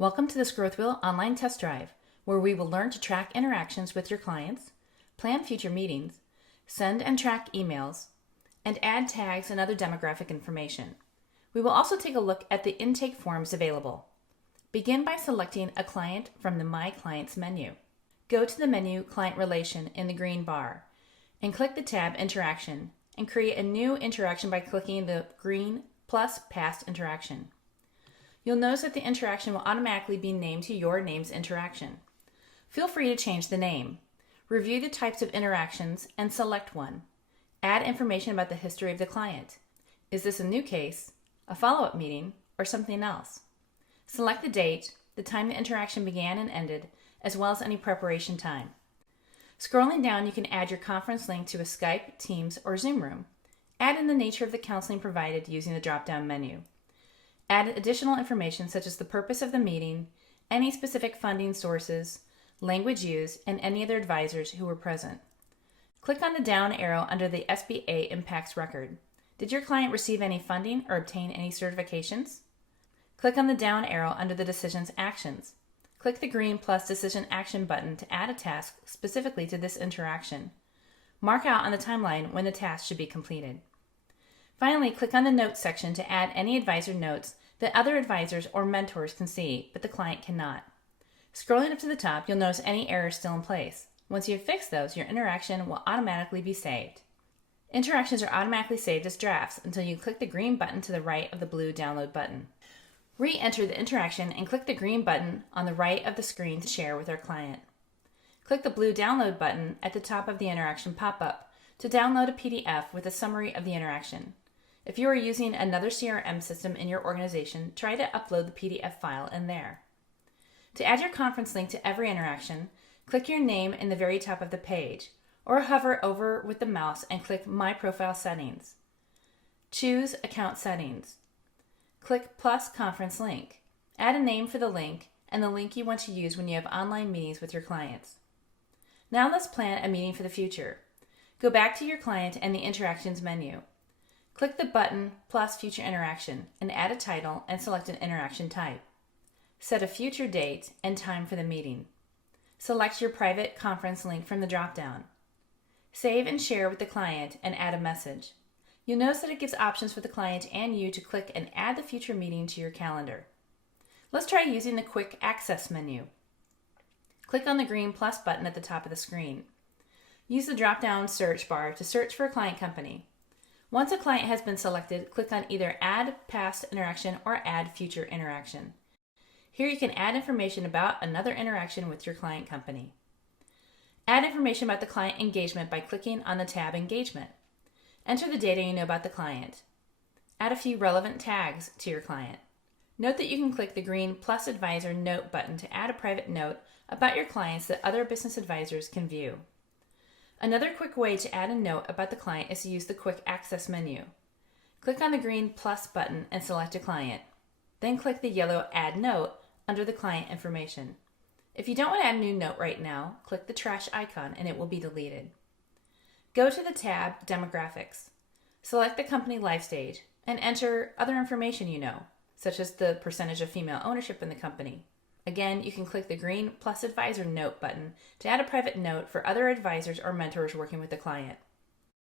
Welcome to this GrowthWheel online test drive, where we will learn to track interactions with your clients, plan future meetings, send and track emails, and add tags and other demographic information. We will also take a look at the intake forms available. Begin by selecting a client from the My Clients menu. Go to the menu Client Relation in the green bar, and click the tab Interaction, and create a new interaction by clicking the green plus Past Interaction. You'll notice that the interaction will automatically be named to your name's interaction. Feel free to change the name. Review the types of interactions and select one. Add information about the history of the client. Is this a new case, a follow-up meeting, or something else? Select the date, the time the interaction began and ended, as well as any preparation time. Scrolling down, you can add your conference link to a Skype, Teams, or Zoom room. Add in the nature of the counseling provided using the drop-down menu. Add additional information such as the purpose of the meeting, any specific funding sources, language used, and any other advisors who were present. Click on the down arrow under the SBA Impacts record. Did your client receive any funding or obtain any certifications? Click on the down arrow under the Decisions Actions. Click the green plus Decision Action button to add a task specifically to this interaction. Mark out on the timeline when the task should be completed. Finally, click on the Notes section to add any advisor notes that other advisors or mentors can see, but the client cannot. Scrolling up to the top, you'll notice any errors still in place. Once you've fixed those, your interaction will automatically be saved. Interactions are automatically saved as drafts until you click the green button to the right of the blue Download button. Re-enter the interaction and click the green button on the right of the screen to share with our client. Click the blue Download button at the top of the interaction pop-up to download a PDF with a summary of the interaction. If you are using another CRM system in your organization, try to upload the PDF file in there. To add your conference link to every interaction, click your name in the very top of the page, or hover over with the mouse and click My Profile Settings. Choose Account Settings. Click Plus Conference Link. Add a name for the link and the link you want to use when you have online meetings with your clients. Now let's plan a meeting for the future. Go back to your client and the Interactions menu. Click the button plus Future Interaction and add a title and select an interaction type. Set a future date and time for the meeting. Select your private conference link from the drop-down. Save and share with the client and add a message. You'll notice that it gives options for the client and you to click and add the future meeting to your calendar. Let's try using the Quick Access menu. Click on the green plus button at the top of the screen. Use the drop-down search bar to search for a client company. Once a client has been selected, click on either Add Past Interaction or Add Future Interaction. Here you can add information about another interaction with your client company. Add information about the client engagement by clicking on the tab Engagement. Enter the data you know about the client. Add a few relevant tags to your client. Note that you can click the green Plus Advisor Note button to add a private note about your clients that other business advisors can view. Another quick way to add a note about the client is to use the Quick Access menu. Click on the green plus button and select a client. Then click the yellow Add Note under the client information. If you don't want to add a new note right now, click the trash icon and it will be deleted. Go to the tab Demographics. Select the company life stage and enter other information you know, such as the percentage of female ownership in the company. Again, you can click the green Plus Advisor Note button to add a private note for other advisors or mentors working with the client.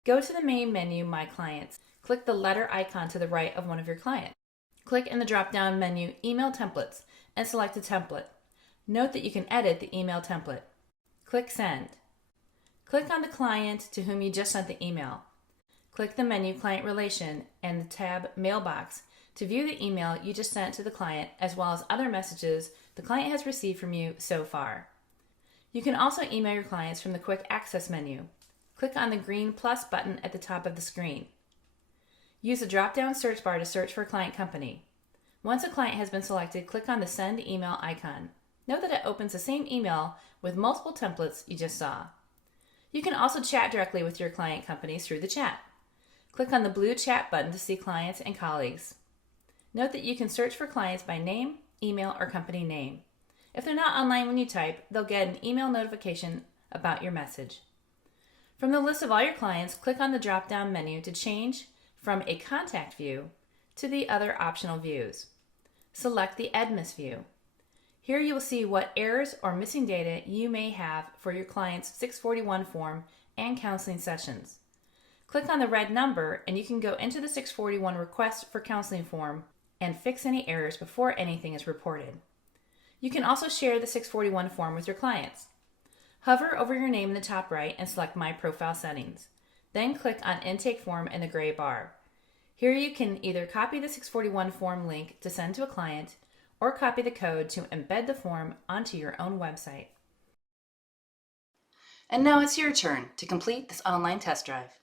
Go to the main menu, My Clients. Click the letter icon to the right of one of your clients. Click in the drop-down menu, Email Templates, and select a template. Note that you can edit the email template. Click Send. Click on the client to whom you just sent the email. Click the menu Client Relation and the tab Mailbox to view the email you just sent to the client as well as other messages the client has received from you so far. You can also email your clients from the Quick Access menu. Click on the green plus button at the top of the screen. Use the drop-down search bar to search for a client company. Once a client has been selected, click on the Send Email icon. Note that it opens the same email with multiple templates you just saw. You can also chat directly with your client companies through the chat. Click on the blue chat button to see clients and colleagues. Note that you can search for clients by name, email, or company name. If they're not online when you type, they'll get an email notification about your message. From the list of all your clients, click on the drop-down menu to change from a contact view to the other optional views. Select the Edmis view. Here you will see what errors or missing data you may have for your client's 641 form and counseling sessions. Click on the red number and you can go into the 641 request for counseling form and fix any errors before anything is reported. You can also share the 641 form with your clients. Hover over your name in the top right and select My Profile Settings. Then click on Intake Form in the gray bar. Here you can either copy the 641 form link to send to a client or copy the code to embed the form onto your own website. And now it's your turn to complete this online test drive.